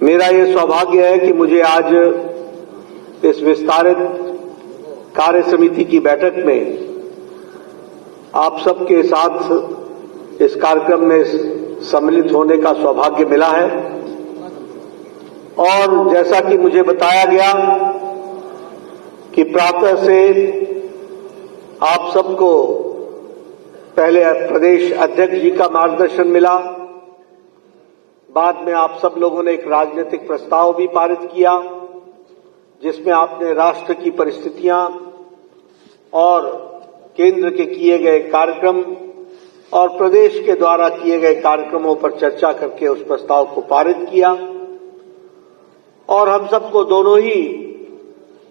मेरा ये सौभाग्य है कि मुझे आज इस विस्तारित कार्य समिति की बैठक में आप सबके साथ इस कार्यक्रम में सम्मिलित होने का सौभाग्य मिला है। और जैसा कि मुझे बताया गया कि प्रातः से आप सबको पहले प्रदेश अध्यक्ष जी का मार्गदर्शन मिला, बाद में आप सब लोगों ने एक राजनीतिक प्रस्ताव भी पारित किया जिसमें आपने राष्ट्र की परिस्थितियां और केंद्र के किए गए कार्यक्रम और प्रदेश के द्वारा किए गए कार्यक्रमों पर चर्चा करके उस प्रस्ताव को पारित किया। और हम सबको दोनों ही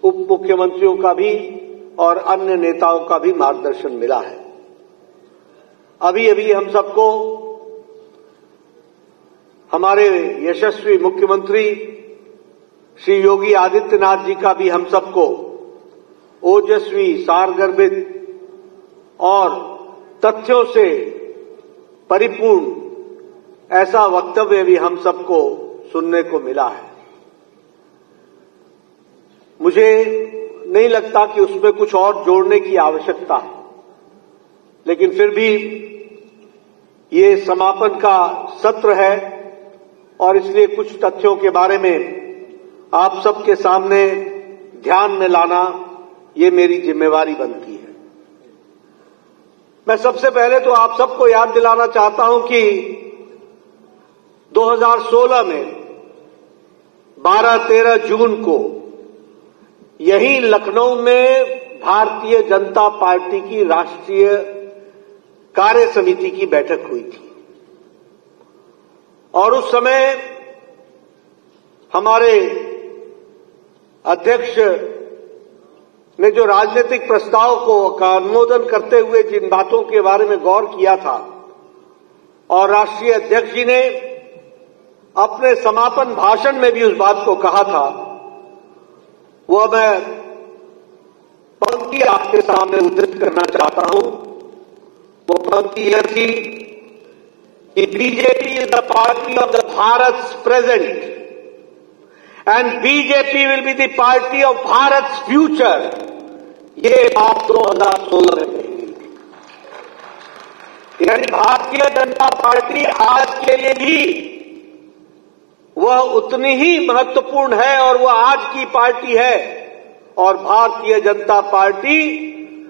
उप मुख्यमंत्रियों का भी और अन्य नेताओं का भी मार्गदर्शन मिला है। अभी अभी हम सबको हमारे यशस्वी मुख्यमंत्री श्री योगी आदित्यनाथ जी का भी हम सबको ओजस्वी, सारगर्भित और तथ्यों से परिपूर्ण ऐसा वक्तव्य भी हम सबको सुनने को मिला है। मुझे नहीं लगता कि उसमें कुछ और जोड़ने की आवश्यकता है, लेकिन फिर भी ये समापन का सत्र है और इसलिए कुछ तथ्यों के बारे में आप सबके सामने ध्यान में लाना ये मेरी जिम्मेवारी बनती है। मैं सबसे पहले तो आप सबको याद दिलाना चाहता हूं कि 2016 में 12-13 जून को यहीं लखनऊ में भारतीय जनता पार्टी की राष्ट्रीय कार्य समिति की बैठक हुई थी और उस समय हमारे अध्यक्ष ने जो राजनीतिक प्रस्ताव का अनुमोदन करते हुए जिन बातों के बारे में गौर किया था और राष्ट्रीय अध्यक्ष जी ने अपने समापन भाषण में भी उस बात को कहा था, वह मैं पंक्ति आपके सामने उद्धृत करना चाहता हूं। वो पंक्ति यह थी कि BJP is the party of the Bharat present and BJP will be the party of Bharat future. ये बात 2016 में कही गई थी। यानी भारतीय जनता पार्टी आज के लिए भी वह उतनी ही महत्वपूर्ण है और वह आज की पार्टी है और भारतीय जनता पार्टी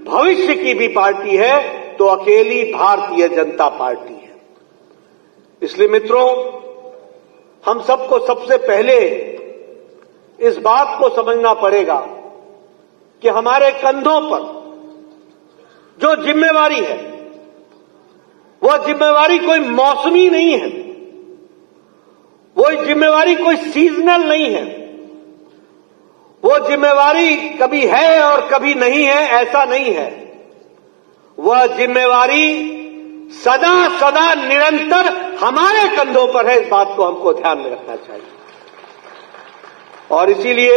भविष्य की भी पार्टी है तो अकेली भारतीय जनता पार्टी है। इसलिए मित्रों, हम सबको सबसे पहले इस बात को समझना पड़ेगा कि हमारे कंधों पर जो जिम्मेवारी है वह जिम्मेवारी कोई मौसमी नहीं है, वो जिम्मेवारी कोई सीजनल नहीं है, वो जिम्मेवारी कभी है और कभी नहीं है, ऐसा नहीं है। वह जिम्मेवारी सदा सदा निरंतर हमारे कंधों पर है। इस बात को हमको ध्यान में रखना चाहिए और इसीलिए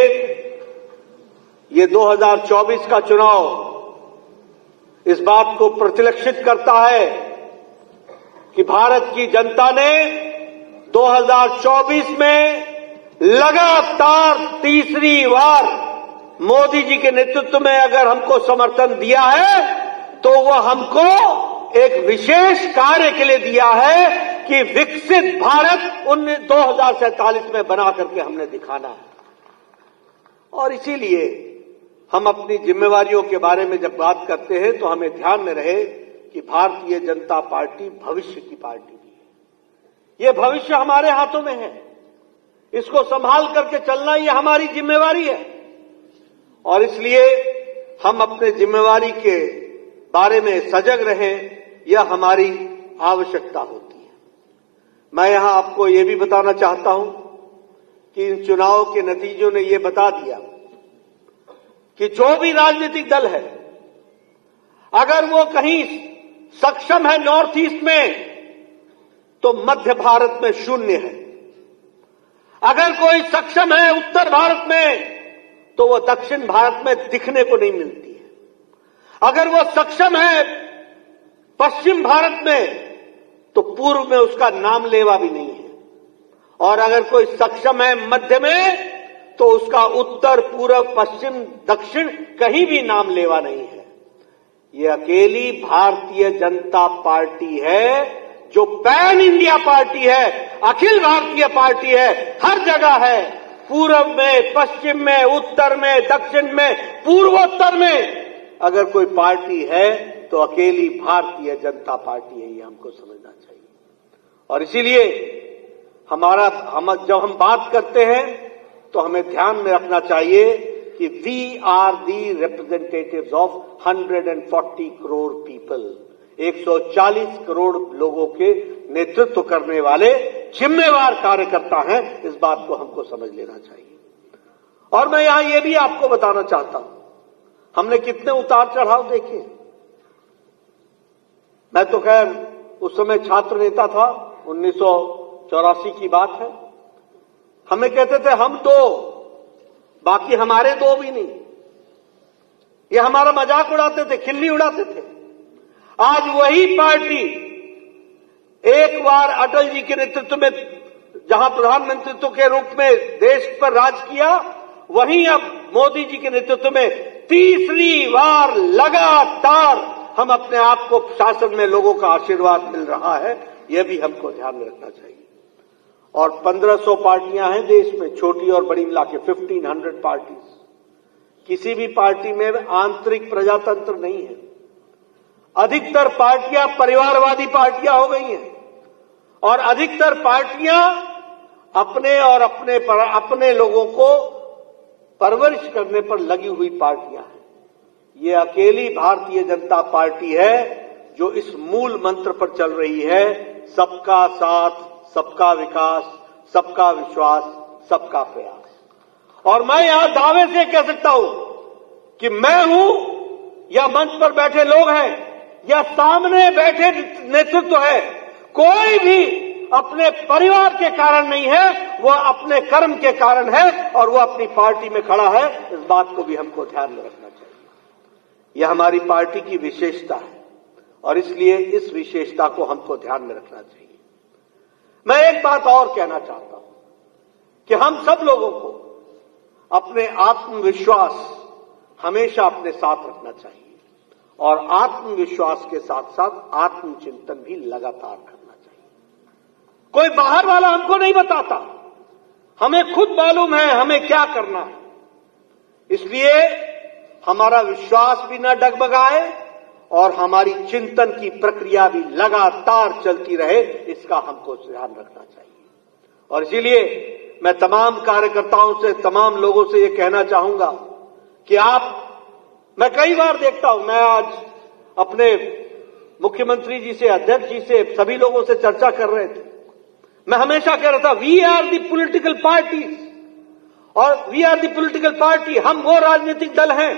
ये 2024 का चुनाव इस बात को प्रतिलक्षित करता है कि भारत की जनता ने 2024 में लगातार तीसरी बार मोदी जी के नेतृत्व में अगर हमको समर्थन दिया है तो वह हमको एक विशेष कार्य के लिए दिया है कि विकसित भारत 2047 में बना करके हमने दिखाना है। और इसीलिए हम अपनी जिम्मेवारियों के बारे में जब बात करते हैं तो हमें ध्यान में रहे कि भारतीय जनता पार्टी भविष्य की पार्टी भी है। ये भविष्य हमारे हाथों में है, इसको संभाल करके चलना ये हमारी जिम्मेवारी है और इसलिए हम अपने जिम्मेवारी के बारे में सजग रहें, यह हमारी आवश्यकता होती है। मैं यहां आपको यह भी बताना चाहता हूं कि इन चुनाव के नतीजों ने यह बता दिया कि जो भी राजनीतिक दल है अगर वो कहीं सक्षम है नॉर्थ ईस्ट में तो मध्य भारत में शून्य है, अगर कोई सक्षम है उत्तर भारत में तो वह दक्षिण भारत में दिखने को नहीं मिलती है, अगर वो सक्षम है पश्चिम भारत में तो पूर्व में उसका नाम लेवा भी नहीं है और अगर कोई सक्षम है मध्य में, तो उसका उत्तर, पूर्व, पश्चिम, दक्षिण कहीं भी नाम लेवा नहीं है। ये अकेली भारतीय जनता पार्टी है जो पैन इंडिया पार्टी है, अखिल भारतीय पार्टी है, हर जगह है, पूर्व में, पश्चिम में, उत्तर में, दक्षिण में, पूर्वोत्तर में। अगर कोई पार्टी है तो अकेली भारतीय जनता पार्टी है, ये हमको समझना चाहिए। और इसीलिए जब हम बात करते हैं तो हमें ध्यान में रखना चाहिए कि we are the representatives of 140 crore people, 140 crore लोगों के नेतृत्व करने वाले जिम्मेवार कार्यकर्ता हैं। इस बात को हमको समझ लेना चाहिए। और मैं यहां यह भी आपको बताना चाहता हूं, हमने कितने उतार चढ़ाव देखे। मैं तो खैर उस समय छात्र नेता था, 1984 की बात है। हमें कहते थे हम दो, बाकी हमारे दो भी नहीं। ये हमारा मजाक उड़ाते थे, खिल्ली उड़ाते थे। आज वही पार्टी एक बार अटल जी के नेतृत्व में जहां प्रधानमंत्री के रूप में देश पर राज किया, वहीं अब मोदी जी के नेतृत्व में तीसरी बार लगातार हम अपने आप को शासन में लोगों का आशीर्वाद मिल रहा है। यह भी हमको ध्यान में रखना चाहिए। और 1500 पार्टियां हैं देश में, छोटी और बड़ी मिला के 1500 पार्टीज। किसी भी पार्टी में आंतरिक प्रजातंत्र नहीं है। अधिकतर पार्टियां परिवारवादी पार्टियां हो गई हैं और अधिकतर पार्टियां अपने और अपने लोगों को परवरिश करने पर लगी हुई पार्टियां हैं। ये अकेली भारतीय जनता पार्टी है जो इस मूल मंत्र पर चल रही है, सबका साथ, सबका विकास, सबका विश्वास, सबका प्रयास। और मैं यहां दावे से कह सकता हूं कि मैं हूं या मंच पर बैठे लोग हैं या सामने बैठे नेतृत्व है, कोई भी अपने परिवार के कारण नहीं है, वह अपने कर्म के कारण है और वह अपनी पार्टी में खड़ा है। इस बात को भी हमको ध्यान में रखना चाहिए। यह हमारी पार्टी की विशेषता है और इसलिए इस विशेषता को हमको ध्यान में रखना चाहिए। मैं एक बात और कहना चाहता हूं कि हम सब लोगों को अपने आत्मविश्वास हमेशा अपने साथ रखना चाहिए और आत्मविश्वास के साथ साथ आत्मचिंतन भी लगातार करना चाहिए। कोई बाहर वाला हमको नहीं बताता, हमें खुद मालूम है हमें क्या करना है। इसलिए हमारा विश्वास भी न डगमगाए और हमारी चिंतन की प्रक्रिया भी लगातार चलती रहे, इसका हमको ध्यान रखना चाहिए। और इसीलिए मैं तमाम कार्यकर्ताओं से, तमाम लोगों से यह कहना चाहूंगा कि मैं कई बार देखता हूं, मैं आज अपने मुख्यमंत्री जी से, अध्यक्ष जी से, सभी लोगों से चर्चा कर रहे थे। मैं हमेशा कह रहा था we are the political parties, और we are the political party, हम वो राजनीतिक दल हैं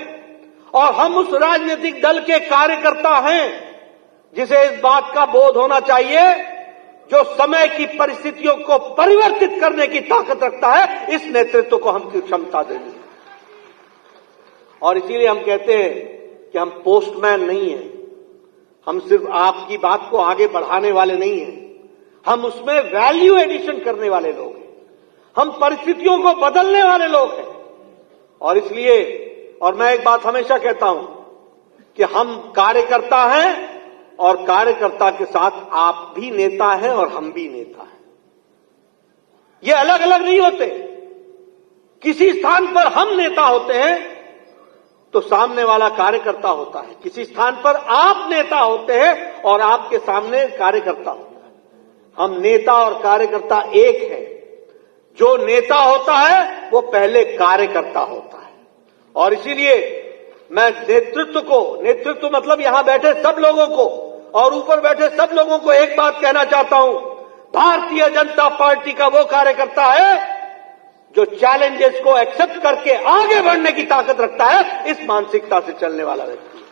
और हम उस राजनीतिक दल के कार्यकर्ता हैं जिसे इस बात का बोध होना चाहिए जो समय की परिस्थितियों को परिवर्तित करने की ताकत रखता है। इस नेतृत्व को हमको क्षमता देनी है। और इसीलिए हम कहते हैं कि हम पोस्टमैन नहीं हैं, हम सिर्फ आपकी बात को आगे बढ़ाने वाले नहीं हैं, हम उसमें वैल्यू एडिशन करने वाले लोग हैं, हम परिस्थितियों को बदलने वाले लोग हैं। और इसलिए, और मैं एक बात हमेशा कहता हूं कि हम कार्यकर्ता हैं और कार्यकर्ता के साथ आप भी नेता हैं और हम भी नेता हैं। ये अलग अलग नहीं होते। किसी स्थान पर हम नेता होते हैं तो सामने वाला कार्यकर्ता होता है, किसी स्थान पर आप नेता होते हैं और आपके सामने कार्यकर्ता होता है। हम नेता और कार्यकर्ता एक है। जो नेता होता है वो पहले कार्यकर्ता होता है। और इसीलिए मैं नेतृत्व मतलब यहां बैठे सब लोगों को और ऊपर बैठे सब लोगों को एक बात कहना चाहता हूं, भारतीय जनता पार्टी का वो कार्यकर्ता है जो चैलेंजेस को एक्सेप्ट करके आगे बढ़ने की ताकत रखता है। इस मानसिकता से चलने वाला व्यक्ति है।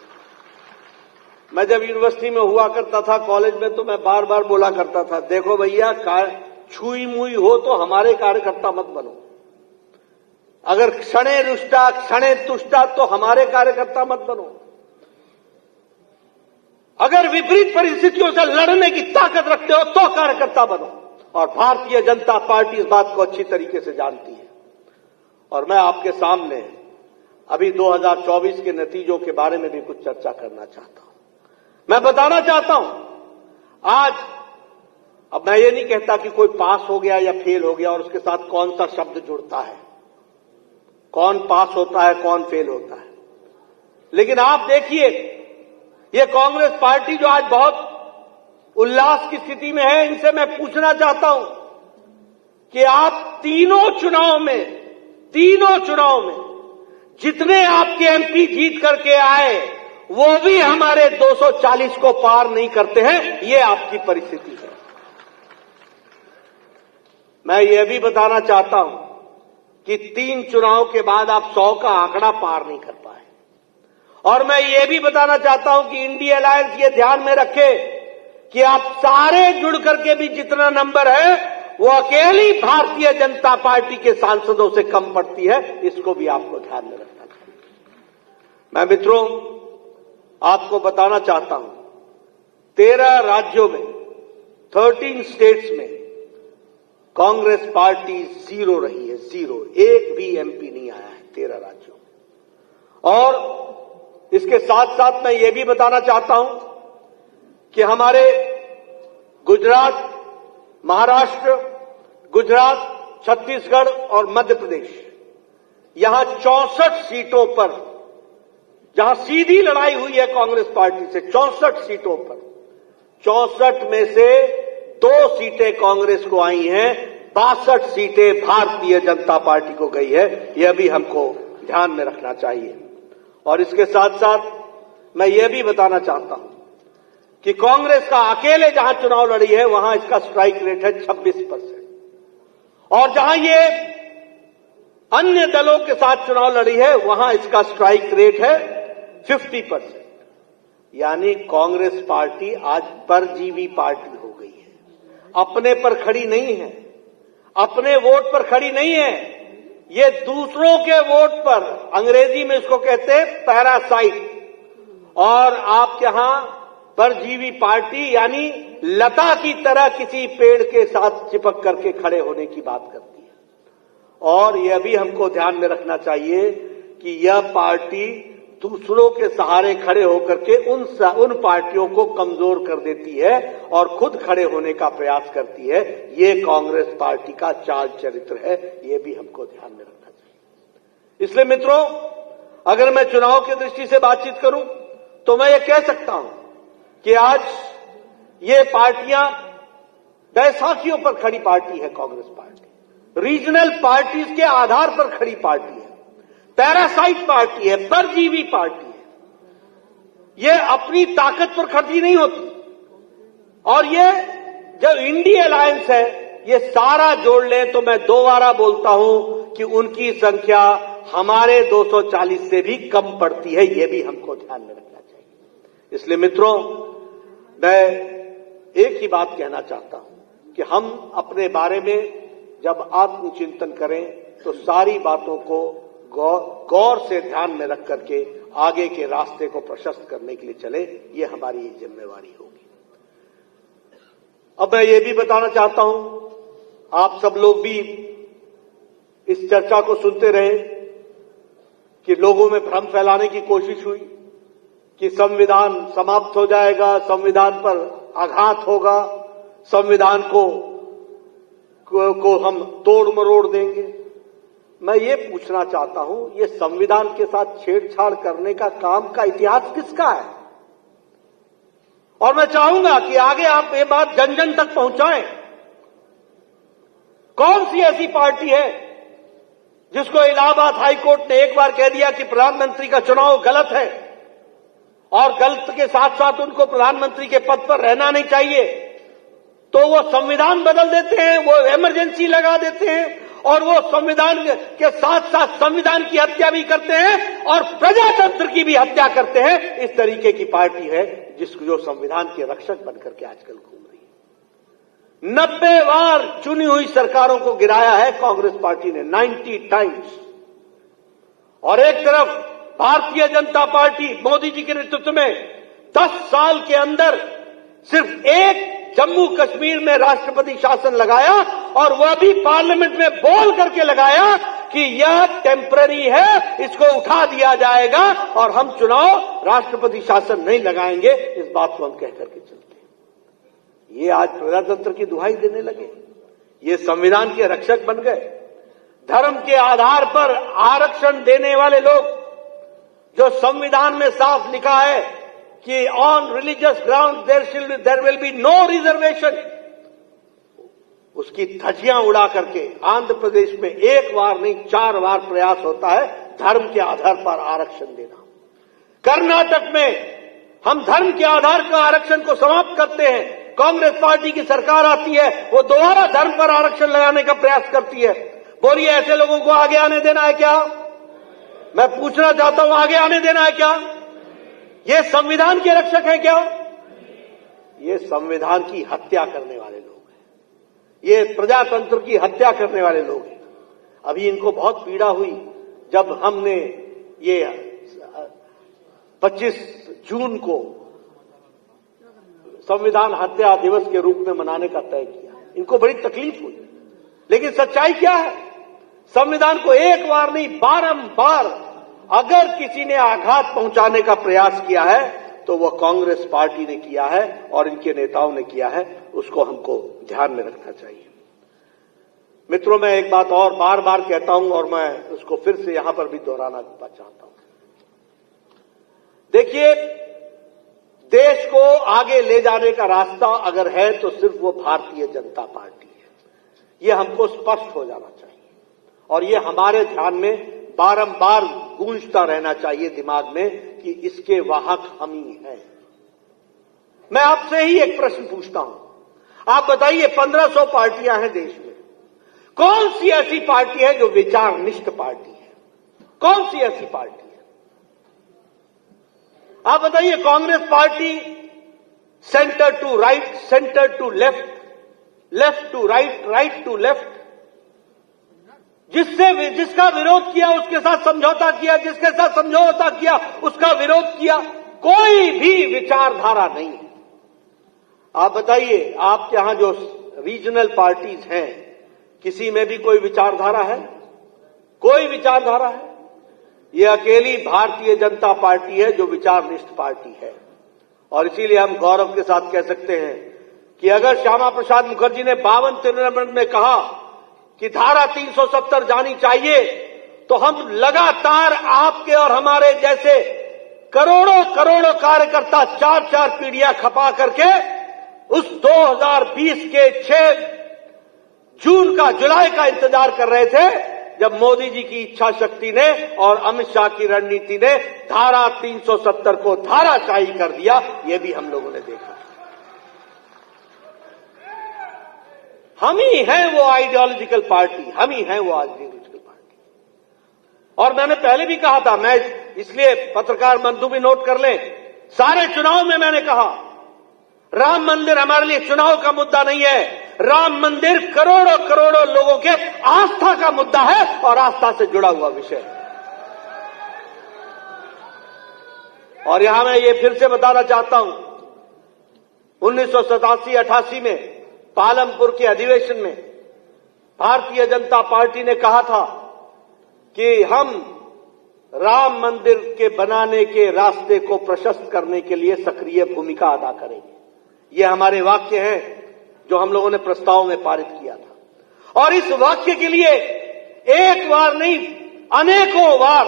मैं जब यूनिवर्सिटी में हुआ करता था, कॉलेज में, तो मैं बार बार बोला करता था, देखो भैया, छुई मुई हो तो हमारे कार्यकर्ता मत बनो। अगर क्षणे रुष्टा क्षणे तुष्टा तो हमारे कार्यकर्ता मत बनो। अगर विपरीत परिस्थितियों से लड़ने की ताकत रखते हो तो कार्यकर्ता बनो। और भारतीय जनता पार्टी इस बात को अच्छी तरीके से जानती है। और मैं आपके सामने अभी 2024 के नतीजों के बारे में भी कुछ चर्चा करना चाहता हूं। मैं बताना चाहता हूं, आज अब मैं ये नहीं कहता कि कोई पास हो गया या फेल हो गया और उसके साथ कौन सा शब्द जुड़ता है, कौन पास होता है, कौन फेल होता है। लेकिन आप देखिए, ये कांग्रेस पार्टी जो आज बहुत उल्लास की स्थिति में है, इनसे मैं पूछना चाहता हूं कि आप तीनों चुनाव में जितने आपके एमपी जीत करके आए, वो भी हमारे 240 को पार नहीं करते हैं। ये आपकी परिस्थिति है। मैं ये भी बताना चाहता हूं कि 3 चुनाव के बाद आप 100 का आंकड़ा पार नहीं कर पाए। और मैं ये भी बताना चाहता हूं कि इंडिया अलायंस ये ध्यान में रखे कि आप सारे जुड़ करके भी जितना नंबर है, वो अकेली भारतीय जनता पार्टी के सांसदों से कम पड़ती है। इसको भी आपको ध्यान में रखना चाहिए। मैं मित्रों आपको बताना चाहता हूं, 13 राज्यों में, 13 स्टेट्स में कांग्रेस पार्टी 0 रही है, 0। एक भी एमपी नहीं आया है 13 राज्यों में। और इसके साथ साथ मैं ये भी बताना चाहता हूं कि हमारे गुजरात, महाराष्ट्र, गुजरात, छत्तीसगढ़ और मध्य प्रदेश, यहां 64 सीटों पर जहां सीधी लड़ाई हुई है कांग्रेस पार्टी से, 64 सीटों पर 64 में से 2 सीटें कांग्रेस को आई हैं, 62 सीटें भारतीय जनता पार्टी को गई है। यह भी हमको ध्यान में रखना चाहिए। और इसके साथ साथ मैं यह भी बताना चाहता हूं कि कांग्रेस का अकेले जहां चुनाव लड़ी है, वहां इसका स्ट्राइक रेट है 26%। और जहां ये अन्य दलों के साथ चुनाव लड़ी है, वहां इसका स्ट्राइक रेट है 50%। यानी कांग्रेस पार्टी आज परजीवी पार्टी हो गई है, अपने पर खड़ी नहीं है, अपने वोट पर खड़ी नहीं है, ये दूसरों के वोट पर, अंग्रेजी में इसको कहते हैं पैरासाइट। और आपके यहां परजीवी पार्टी यानी लता की तरह किसी पेड़ के साथ चिपक करके खड़े होने की बात करती है। और यह भी हमको ध्यान में रखना चाहिए कि यह पार्टी दूसरों के सहारे खड़े होकर के उन पार्टियों को कमजोर कर देती है और खुद खड़े होने का प्रयास करती है। ये कांग्रेस पार्टी का चाल चरित्र है। ये भी हमको ध्यान में रखना चाहिए। इसलिए मित्रों, अगर मैं चुनाव की दृष्टि से बातचीत करूं तो मैं ये कह सकता हूं कि आज ये पार्टियां बैसाखियों पर खड़ी पार्टी है। कांग्रेस पार्टी रीजनल पार्टीज के आधार पर खड़ी पार्टी है, पैरासाइट पार्टी है, परजीवी पार्टी है। ये अपनी ताकत पर खड़ी नहीं होती। और ये जो इंडिया अलायंस है, ये सारा जोड़ लें तो मैं दोबारा बोलता हूं कि उनकी संख्या हमारे 240 से भी कम पड़ती है। ये भी हमको ध्यान में रखना चाहिए। इसलिए मित्रों, मैं एक ही बात कहना चाहता हूं कि हम अपने बारे में जब आत्मचिंतन करें तो सारी बातों को गौर से ध्यान में रख करके आगे के रास्ते को प्रशस्त करने के लिए चले। ये हमारी जिम्मेवारी होगी। अब मैं ये भी बताना चाहता हूं, आप सब लोग भी इस चर्चा को सुनते रहे कि लोगों में भ्रम फैलाने की कोशिश हुई कि संविधान समाप्त हो जाएगा, संविधान पर आघात होगा, संविधान को हम तोड़ मरोड़ देंगे। मैं ये पूछना चाहता हूं, ये संविधान के साथ छेड़छाड़ करने का काम का इतिहास किसका है? और मैं चाहूंगा कि आगे आप ये बात जन जन तक पहुंचाएं। कौन सी ऐसी पार्टी है जिसको इलाहाबाद हाईकोर्ट ने एक बार कह दिया कि प्रधानमंत्री का चुनाव गलत है और गलत के साथ साथ उनको प्रधानमंत्री के पद पर रहना नहीं चाहिए, तो वो संविधान बदल देते हैं, वो इमरजेंसी लगा देते हैं और वो संविधान के साथ साथ संविधान की हत्या भी करते हैं और प्रजातंत्र की भी हत्या करते हैं। इस तरीके की पार्टी है जो संविधान के रक्षक बनकर के आजकल घूम रही है। 90 बार चुनी हुई सरकारों को गिराया है कांग्रेस पार्टी ने, 90 टाइम्स। और एक तरफ भारतीय जनता पार्टी मोदी जी के नेतृत्व में 10 साल के अंदर सिर्फ एक जम्मू कश्मीर में राष्ट्रपति शासन लगाया और वह भी पार्लियामेंट में बोल करके लगाया कि यह टेम्पररी है, इसको उठा दिया जाएगा और हम चुनाव राष्ट्रपति शासन नहीं लगाएंगे, इस बात को हम कह करके चलते हैं। ये आज प्रजातंत्र की दुहाई देने लगे, ये संविधान के रक्षक बन गए। धर्म के आधार पर आरक्षण देने वाले लोग, जो संविधान में साफ लिखा है कि on religious ground there will be no reservation, उसकी धज्जियां उड़ा करके आंध्र प्रदेश में एक बार नहीं 4 बार प्रयास होता है धर्म के आधार पर आरक्षण देना। कर्नाटक में हम धर्म के आधार पर आरक्षण को समाप्त करते हैं, कांग्रेस पार्टी की सरकार आती है, वो दोबारा धर्म पर आरक्षण लगाने का प्रयास करती है। बोलिए ऐसे लोगों को आगे आने देना है क्या? मैं पूछना चाहता हूं, आगे आने देना है क्या? ये संविधान के रक्षक है क्या? ये संविधान की हत्या करने वाले लोग हैं, ये प्रजातंत्र की हत्या करने वाले लोग हैं। अभी इनको बहुत पीड़ा हुई जब हमने ये 25 जून को संविधान हत्या दिवस के रूप में मनाने का तय किया। इनको बड़ी तकलीफ हुई, लेकिन सच्चाई क्या है? संविधान को एक बार नहीं बारंबार अगर किसी ने आघात पहुंचाने का प्रयास किया है तो वह कांग्रेस पार्टी ने किया है और इनके नेताओं ने किया है, उसको हमको ध्यान में रखना चाहिए। मित्रों, मैं एक बात और बार बार कहता हूं और मैं उसको फिर से यहां पर भी दोहराना चाहता हूं। देखिए, देश को आगे ले जाने का रास्ता अगर है तो सिर्फ वो भारतीय जनता पार्टी है। ये हमको स्पष्ट हो जाना चाहिए और ये हमारे ध्यान में बारंबार गूंजता रहना चाहिए दिमाग में कि इसके वाहक हम ही हैं। मैं आपसे ही एक प्रश्न पूछता हूं, आप बताइए 1500 पार्टियां हैं देश में, कौन सी ऐसी पार्टी है जो विचारनिष्ठ पार्टी है? कौन सी ऐसी पार्टी है? आप बताइए। Congress party centre to right, centre to left, left to right, right to left, जिसका विरोध किया उसके साथ समझौता किया, जिसके साथ समझौता किया उसका विरोध किया, कोई भी विचारधारा नहीं है। आप बताइए, आपके यहां जो रीजनल पार्टीज हैं, किसी में भी कोई विचारधारा है? कोई विचारधारा है? ये अकेली भारतीय जनता पार्टी है जो विचारनिष्ठ पार्टी है। और इसीलिए हम गौरव के साथ कह सकते हैं कि अगर श्यामा प्रसाद मुखर्जी ने 52-53 में कहा कि धारा 370 जानी चाहिए, तो हम लगातार आपके और हमारे जैसे करोड़ों करोड़ों कार्यकर्ता 4-4 पीढ़ियां खपा करके उस 2020 के 6 जून का, जुलाई का इंतजार कर रहे थे, जब मोदी जी की इच्छा शक्ति ने और अमित शाह की रणनीति ने धारा 370 को धाराशाही कर दिया। ये भी हम लोगों ने देखा। हम ही हैं वो आइडियोलॉजिकल पार्टी, हम ही हैं वो आइडियोलॉजिकल पार्टी। और मैंने पहले भी कहा था, मैं इसलिए पत्रकार बंधु भी नोट कर लें, सारे चुनाव में मैंने कहा राम मंदिर हमारे लिए चुनाव का मुद्दा नहीं है, राम मंदिर करोड़ों करोड़ों लोगों के आस्था का मुद्दा है और आस्था से जुड़ा हुआ विषय है। और यहां मैं ये फिर से बताना चाहता हूं, 1987-88 में पालमपुर के अधिवेशन में भारतीय जनता पार्टी ने कहा था कि हम राम मंदिर के बनाने के रास्ते को प्रशस्त करने के लिए सक्रिय भूमिका अदा करेंगे। ये हमारे वाक्य हैं जो हम लोगों ने प्रस्ताव में पारित किया था। और इस वाक्य के लिए एक बार नहीं, अनेकों बार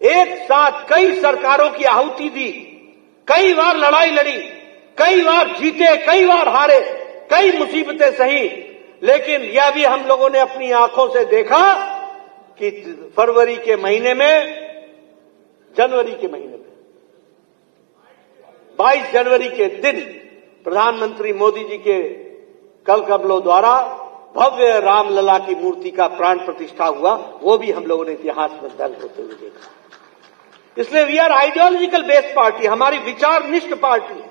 एक साथ कई सरकारों की आहुति दी, कई बार लड़ाई लड़ी, कई बार जीते, कई बार हारे, कई मुसीबतें सही, लेकिन यह भी हम लोगों ने अपनी आंखों से देखा कि जनवरी के महीने में 22 जनवरी के दिन प्रधानमंत्री मोदी जी के कल कबलों द्वारा भव्य रामलला की मूर्ति का प्राण प्रतिष्ठा हुआ। वो भी हम लोगों ने इतिहास में दर्ज होते हुए देखा। इसलिए we are ideological based party, हमारी विचारनिष्ठ पार्टी है।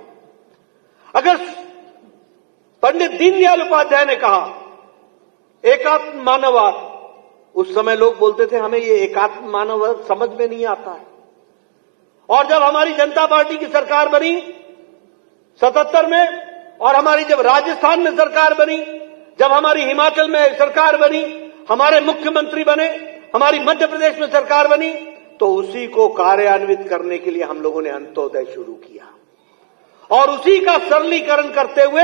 अगर पंडित दीनदयाल उपाध्याय ने कहा एकात्म मानववाद, उस समय लोग बोलते थे हमें ये एकात्म मानववाद समझ में नहीं आता है। और जब हमारी जनता पार्टी की सरकार बनी 77 में, और हमारी जब राजस्थान में सरकार बनी, जब हमारी हिमाचल में सरकार बनी, हमारे मुख्यमंत्री बने, हमारी मध्य प्रदेश में सरकार बनी, तो उसी को कार्यान्वित करने के लिए हम लोगों ने अंत्योदय शुरू किया और उसी का सरलीकरण करते हुए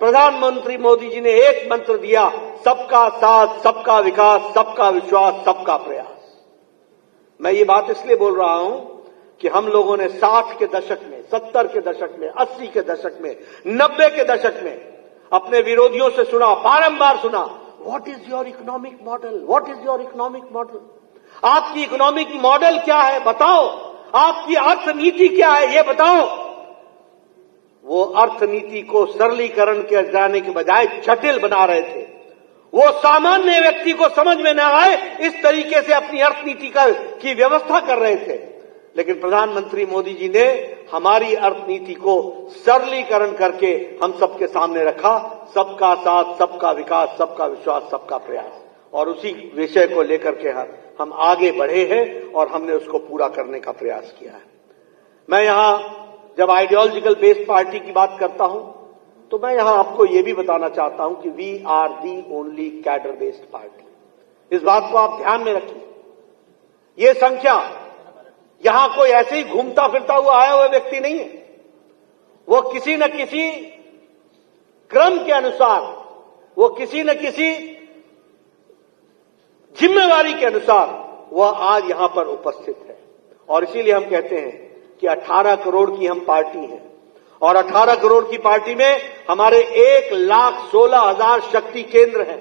प्रधानमंत्री मोदी जी ने एक मंत्र दिया, सबका साथ, सबका विकास, सबका विश्वास, सबका प्रयास। मैं ये बात इसलिए बोल रहा हूं कि हम लोगों ने 60 के दशक में, 70 के दशक में, 80 के दशक में, 90 के दशक में अपने विरोधियों से सुना, बारंबार सुना, what is your economic model, what is your economic model, आपकी इकोनॉमिक मॉडल क्या है बताओ, आपकी अर्थनीति क्या है ये बताओ। वो अर्थनीति को सरलीकरण के जाने के बजाय जटिल बना रहे थे। वो सामान्य व्यक्ति को समझ में न आए इस तरीके से अपनी अर्थनीति की व्यवस्था कर रहे थे। लेकिन प्रधानमंत्री मोदी जी ने हमारी अर्थनीति को सरलीकरण करके हम सबके सामने रखा, सबका साथ, सबका विकास, सबका विश्वास, सबका प्रयास, और उसी विषय को लेकर के हम आगे बढ़े हैं और हमने उसको पूरा करने का प्रयास किया है। मैं यहां जब आइडियोलॉजिकल बेस्ड पार्टी की बात करता हूं तो मैं यहां आपको यह भी बताना चाहता हूं कि we are the only cadre based party. इस बात को आप ध्यान में रखिए। ये संख्या यहां कोई ऐसे ही घूमता फिरता हुआ आया हुआ व्यक्ति नहीं है। वो किसी न किसी क्रम के अनुसार, वो किसी न किसी जिम्मेवारी के अनुसार वह आज यहां पर उपस्थित है। और इसीलिए हम कहते हैं कि 18 करोड़ की हम पार्टी हैं और 18 करोड़ की पार्टी में हमारे 1,16,000 शक्ति केंद्र हैं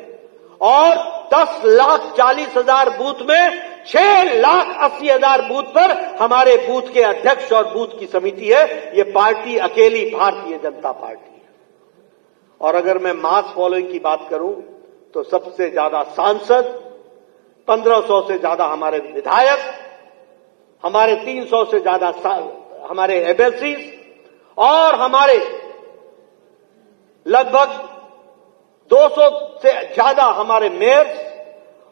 और 10,40,000 बूथ में 6,80,000 बूथ पर हमारे बूथ के अध्यक्ष और बूथ की समिति है। ये पार्टी अकेली भारतीय जनता पार्टी है। और अगर मैं मास फॉलोइंग की बात करूं तो सबसे ज्यादा सांसद, 1500 से ज्यादा हमारे विधायक, हमारे 300 से ज्यादा हमारे एमएलसीज और हमारे लगभग 200 से ज्यादा हमारे मेयर्स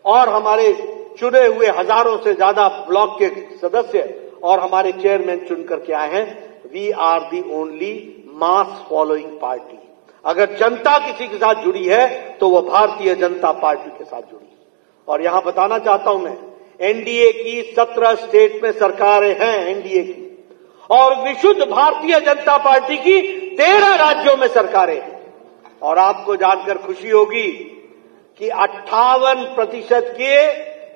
और हमारे चुने हुए हजारों से ज्यादा ब्लॉक के सदस्य और हमारे चेयरमैन चुन करके आए हैं। We are the only mass following party. अगर जनता किसी के साथ जुड़ी है तो वो भारतीय जनता पार्टी के साथ जुड़ी। और यहां बताना चाहता हूं मैं, एनडीए की 17 स्टेट में सरकारें हैं एनडीए की, और विशुद्ध भारतीय जनता पार्टी की 13 राज्यों में सरकारें हैं। और आपको जानकर खुशी होगी कि 58% के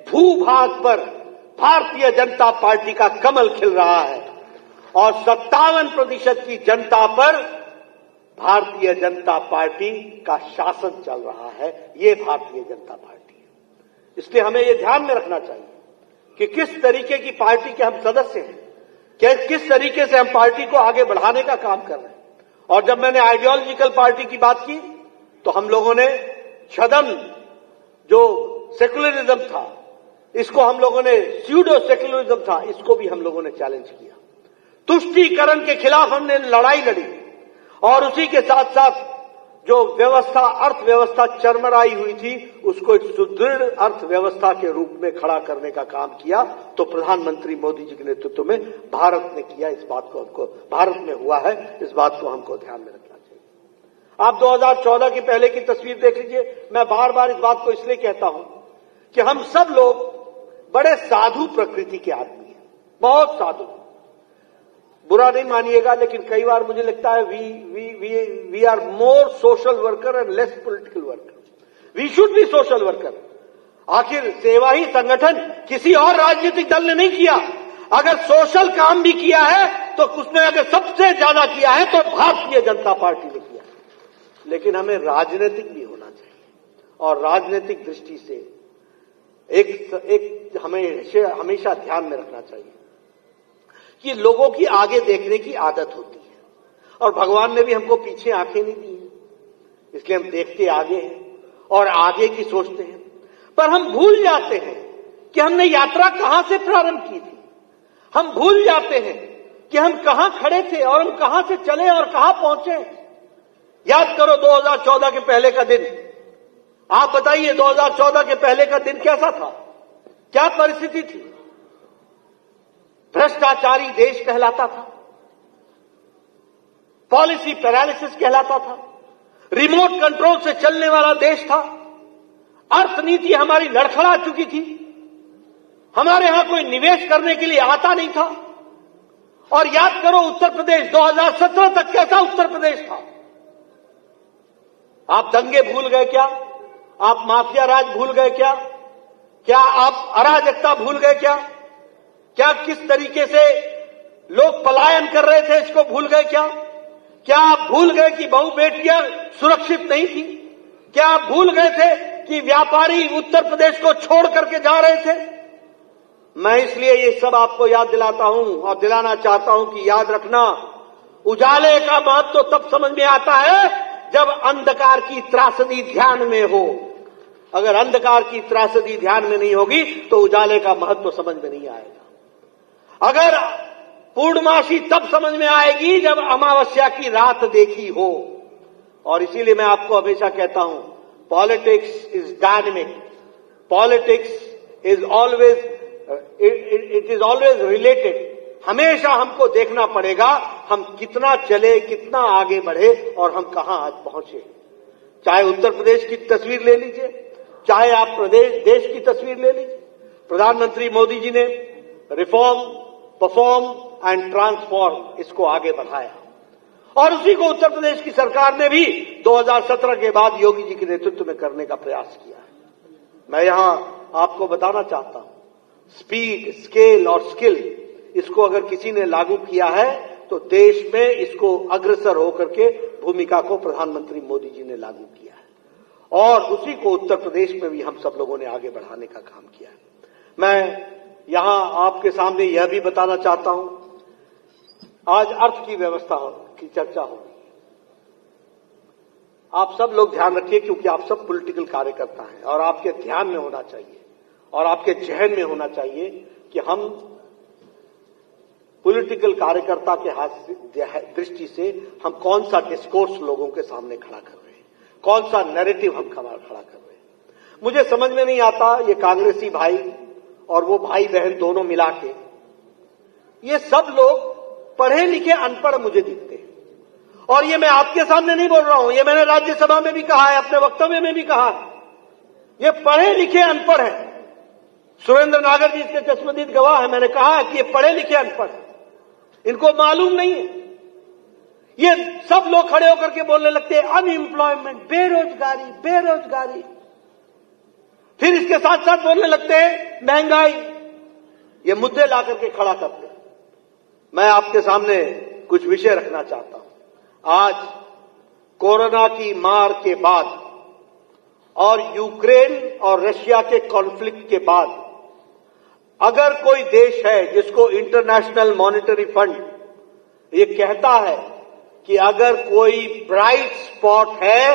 भूभाग पर भारतीय जनता पार्टी का कमल खिल रहा है और 57% की जनता पर भारतीय जनता पार्टी का शासन चल रहा है। ये भारतीय जनता पार्टी है। इसलिए हमें ये ध्यान में रखना चाहिए कि किस तरीके की पार्टी के हम सदस्य हैं, किस तरीके से हम पार्टी को आगे बढ़ाने का काम कर रहे हैं। और जब मैंने आइडियोलॉजिकल पार्टी की बात की तो हम लोगों ने छदम जो सेकुलरिज्म था, इसको हम लोगों ने, स्यूडो सेकुलरिज्म था, इसको भी हम लोगों ने चैलेंज किया। तुष्टीकरण के खिलाफ हमने लड़ाई लड़ी और उसी के साथ साथ जो व्यवस्था, अर्थव्यवस्था चरमराई हुई थी, उसको एक सुदृढ़ अर्थव्यवस्था के रूप में खड़ा करने का काम किया। तो प्रधानमंत्री मोदी जी के नेतृत्व में भारत ने किया। इस बात को हमको, भारत में हुआ है, इस बात को हमको ध्यान में रखना चाहिए। आप 2014 के पहले की तस्वीर देख लीजिए। मैं बार बार इस बात को इसलिए कहता हूं कि हम सब लोग बड़े साधु प्रकृति के आदमी हैं, बहुत साधु। बुरा नहीं मानिएगा, लेकिन कई बार मुझे लगता है we are more social worker and less political worker. We should be social worker. आखिर सेवा ही संगठन किसी और राजनीतिक दल ने नहीं किया। अगर सोशल काम भी किया है तो उसमें अगर सबसे ज्यादा किया है तो भारतीय जनता पार्टी ने किया। लेकिन हमें राजनीतिक भी होना चाहिए और राजनीतिक दृष्टि से एक हमें हमेशा ध्यान में रखना चाहिए कि लोगों की आगे देखने की आदत होती है और भगवान ने भी हमको पीछे आंखें नहीं दी हैं, इसलिए हम देखते आगे हैं और आगे की सोचते हैं। पर हम भूल जाते हैं कि हमने यात्रा कहां से प्रारंभ की थी। हम भूल जाते हैं कि हम कहां खड़े थे और हम कहां से चले और कहां पहुंचे। याद करो 2014 के पहले का दिन। आप बताइए 2014 के पहले का दिन कैसा था, क्या परिस्थिति थी। भ्रष्टाचारी देश कहलाता था, पॉलिसी पैरालिसिस कहलाता था, रिमोट कंट्रोल से चलने वाला देश था, अर्थनीति हमारी लड़खड़ा चुकी थी, हमारे यहां कोई निवेश करने के लिए आता नहीं था। और याद करो उत्तर प्रदेश 2017 तक कैसा उत्तर प्रदेश था। आप दंगे भूल गए क्या? आप माफिया राज भूल गए क्या? क्या आप अराजकता भूल गए क्या? क्या किस तरीके से लोग पलायन कर रहे थे इसको भूल गए क्या? क्या आप भूल गए कि बहु बेटियां सुरक्षित नहीं थी? क्या आप भूल गए थे कि व्यापारी उत्तर प्रदेश को छोड़ करके जा रहे थे? मैं इसलिए ये सब आपको याद दिलाता हूं और दिलाना चाहता हूं कि याद रखना, उजाले का महत्व तब समझ में आता है जब अंधकार की त्रासदी ध्यान में हो। अगर अंधकार की त्रासदी ध्यान में नहीं होगी तो उजाले का महत्व समझ में नहीं आएगा। अगर पूर्णमासी तब समझ में आएगी जब अमावस्या की रात देखी हो। और इसीलिए मैं आपको हमेशा कहता हूं, politics is dynamic, politics is always it is always related. हमेशा हमको देखना पड़ेगा हम कितना चले, कितना आगे बढ़े और हम कहां आज पहुंचे। चाहे उत्तर प्रदेश की तस्वीर ले लीजिए, चाहे आप देश की तस्वीर ले लीजिए। प्रधानमंत्री मोदी जी ने रिफॉर्म, परफॉर्म एंड ट्रांसफॉर्म इसको आगे बढ़ाया और उसी को उत्तर प्रदेश की सरकार ने भी 2017 के बाद योगी जी के नेतृत्व में करने का प्रयास किया है। मैं यहां आपको बताना चाहता हूं, स्पीड, स्केल और स्किल, इसको अगर किसी ने लागू किया है तो देश में इसको अग्रसर होकर के भूमिका को प्रधानमंत्री मोदी जी ने लागू किया है और उसी को उत्तर प्रदेश में भी हम सब लोगों ने आगे बढ़ाने का काम किया है। मैं यहां आपके सामने यह भी बताना चाहता हूं, आज अर्थ की व्यवस्था की चर्चा हो, आप सब लोग ध्यान रखिए क्योंकि आप सब पॉलिटिकल कार्यकर्ता हैं और आपके ध्यान में होना चाहिए और आपके जहन में होना चाहिए कि हम पॉलिटिकल कार्यकर्ता के दृष्टि से हम कौन सा डिस्कोर्स लोगों के सामने खड़ा कर रहे हैं, कौन सा नैरेटिव हम खड़ा कर रहे हैं। मुझे समझ में नहीं आता ये कांग्रेसी भाई और वो भाई बहन दोनों मिला के, ये सब लोग पढ़े लिखे अनपढ़ मुझे दिखते हैं। और ये मैं आपके सामने नहीं बोल रहा हूं, ये मैंने राज्यसभा में भी कहा है, अपने वक्तव्य में भी कहा है, ये पढ़े लिखे अनपढ़ है। सुरेंद्र नागर जी इसके चश्मदीद गवाह है। मैंने कहा है कि ये पढ़े लिखे अनपढ़ है, इनको मालूम नहीं है। ये सब लोग खड़े होकर के बोलने लगते हैं अनएम्प्लॉयमेंट, बेरोजगारी, बेरोजगारी, फिर इसके साथ साथ बोलने लगते हैं महंगाई। ये मुद्दे ला करके खड़ा करते हैं। मैं आपके सामने कुछ विषय रखना चाहता हूं। आज कोरोना की मार के बाद और यूक्रेन और रशिया के कॉन्फ्लिक्ट के बाद अगर कोई देश है जिसको इंटरनेशनल मॉनेटरी फंड ये कहता है कि अगर कोई ब्राइट स्पॉट है